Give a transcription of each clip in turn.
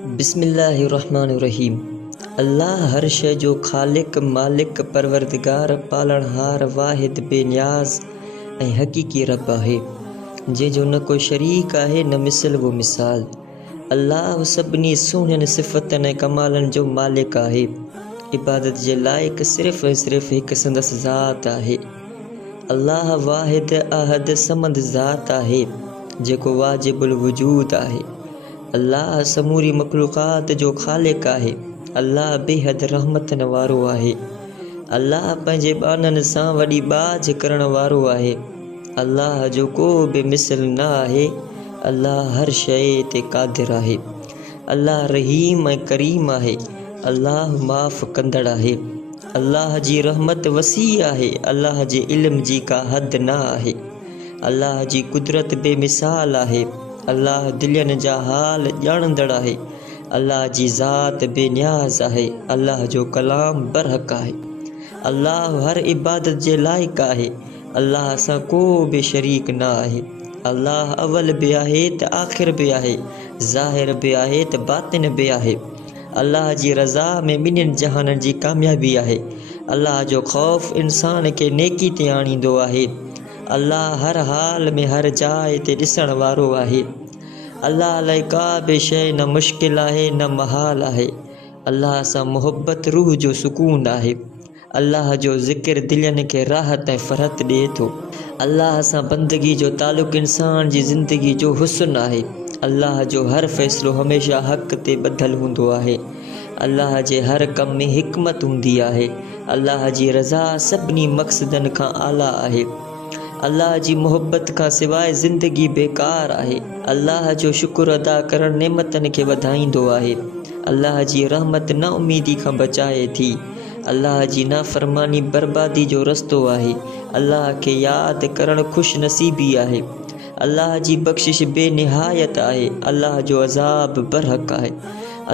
बिस्मिल्लाहिर्रहमानिर्रहीम। अल्लाह हर शय जो ख़ालिक मालिक परवरदिगार पालणहार वाहिद बेनियाज़ ऐं हक़ीक़ी रब आहे, जंहिंजो न को शरीक आहे न मिसल वो मिसाल। अल्लाह सभिनी सुहिणनि सिफ़तनि ऐं कमालनि जो मालिक आहे। इबादत जे लाइक़ सिर्फ़ ऐं सिर्फ़ हिकु संदसि ज़ात आहे। अल्लाह वाहिद अहद समद ज़ात आहे, जेको वाजिबुल वजूद आहे। अल्लाह समूरी मखलूक़ात जो ख़ालिक आहे। अल्लाह बेहद रहमतनि वारो आहे। अल्लाह पंहिंजे बाननि सां वॾी बाज करण वारो आहे। अल्लाह जो को बि मिसल न आहे। अल्लाह हर शइ ते क़ादिर आहे। अल्लाह रहीम ऐं करीम आहे। अल्लाह माफ़ कंदड़ आहे। अल्लाह जी रहमत वसी आहे। अल्लाह जे इल्म जी का हद न आहे। अल्लाह जी कुदरत बेमिसाल आहे। अल्लाह दिलनि जा हाल ॼाणंदड़ आहे। अल्लाह जी ज़ात बेनियाज़ आहे। अल्लाह जो कलाम बरहक़ आहे। अल्लाह हर इबादत जे लाइक़ आहे। अल्लाह सां को बि शरीक न आहे। अल्लाह अवल बि आहे त आख़िर बि आहे, ज़ाहिर बि आहे त बातिन बि आहे। अल्लाह जी रज़ा में ॿिन्हिनि जहाननि जी कामयाबी आहे। अल्लाह जो ख़ौफ़ इंसान खे नेकी ते आणींदो आहे। अल्लाह हर हाल में हर जाइ ते ॾिसण वारो आहे। अल्लाह लाइ का बि शइ न मुश्किल आहे न महाल आहे। अल्लाह सां मुहबत रूह जो सुकून आहे। अल्लाह जो ज़िक्र दिलनि खे राहत ऐं फ़रहत ॾिए थो। अल्लाह सां बंदगी जो तालुक़ इंसान जी ज़िंदगी जो हुस्न आहे। अल्लाह जो हर फ़ैसिलो हमेशह हक़ ते ॿधल हूंदो आहे। अल्लाह जे हर कम में हिकमत हूंदी आहे। अल्लाह जी रज़ा सभिनी मक़सदनि खां आला आहे। अल्लाह जी मुहबत खां सवाइ ज़िंदगी बेकार आहे। अल्लाह जो शुक्र अदा करणु नेमतनि खे वधाईंदो आहे। अल्लाह जी रहमत न उमीदी खां बचाए थी। अल्लाह जी नाफ़रमानी बर्बादी जो रस्तो आहे। अल्लाह खे यादि करणु ख़ुशि नसीबी आहे। अल्लाह जी बख़्शिश बेनिहायत आहे। अल्लाह जो अज़ाब बरहक़ आहे।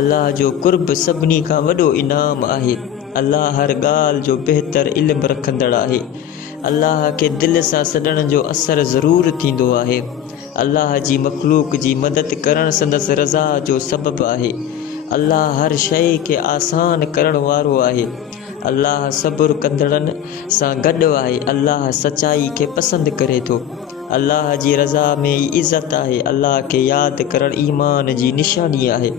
अल्लाह जो क़ुर्ब सभिनी खां वॾो इनाम आहे। अल्लाह हर ॻाल्हि जो बहितर इल्मु रखंदड़ आहे। अल्लाह खे दिलि सां सॾण जो असरु ज़रूरु थींदो आहे। अल्लाह जी मख़लूक़ जी मदद करणु संदसि रज़ा जो सबबु आहे। अल्लाह हर शइ खे आसान करण वारो आहे। अल्लाह सब्र कंदड़नि सां गॾु आहे। अल्लाह सचाई खे पसंदि करे थो। अल्लाह जी रज़ा में ई इज़त आहे। अल्लाह खे यादि करणु ईमान जी निशानी आहे।